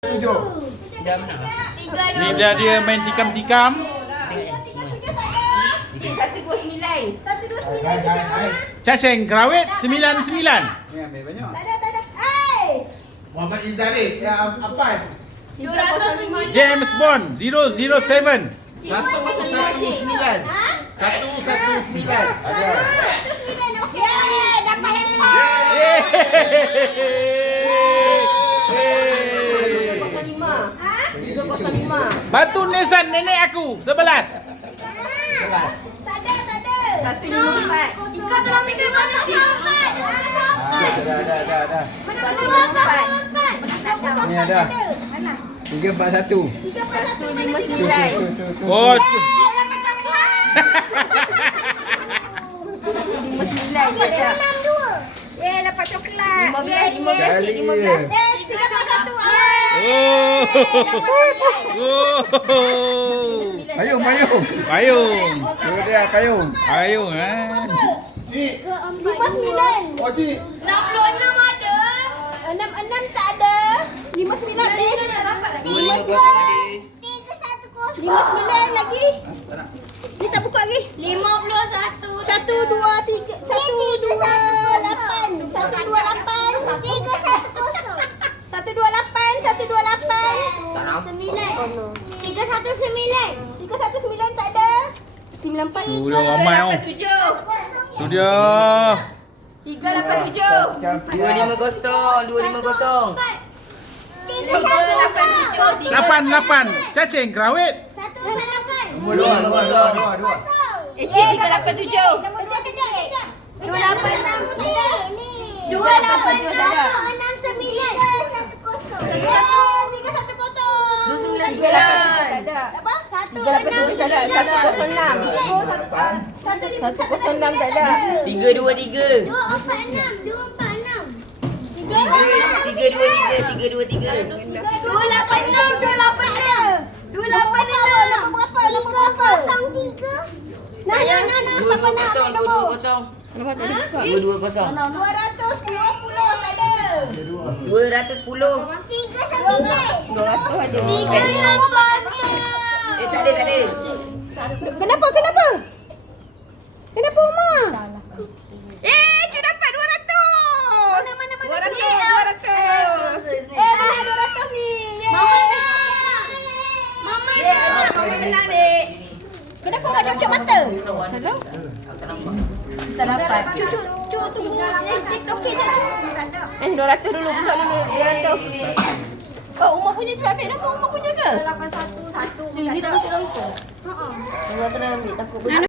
Ni dia main tikam-tikam. 129. Cacing kerawit 99. Ni ambil banyak. Tak ada. Hai. Muhammad Izari apa? 205. James Bond 007. 119. 119. Ada. 109 okey. Dapat handphone. Yeay. 305. Batu nisan nenek aku 11. Tak ada. 154. Ika tolong ambil mana sampai. Dah. Mana 104. Ni ada. 341. 341. Oh, Dapat coklat. 15. Kali je. 341. Payung. Payung. Tu dia payung. Payung kan. Cik. 59. Oh cik. 66 ada. 66 tak ada. 59 ni. 59 lagi. Ni tak buka lagi. 51. 128. 128. 319 tak ada. 94. Tu dia ramai tau. 387. Tu dia. 387. 250. 88. Cacing kerawit. Nombor 2. Cik 387. Kejap. 106 tak ada. 323. 210. 200 ada. Tak ada. Kenapa? Kenapa Uma? Cu dapat 200. Mana? 200. Mana 200 ni? Nak adik. Kenapa Uma cucuk mata? Tak dapat. Cucuk tunggu. Okey tak? 200 dulu. Buka dulu 200. Oh, Uma punya cepat ambil dah. Uma punya ke? Ini tak kasi langsung. Rumah tenang ambil takut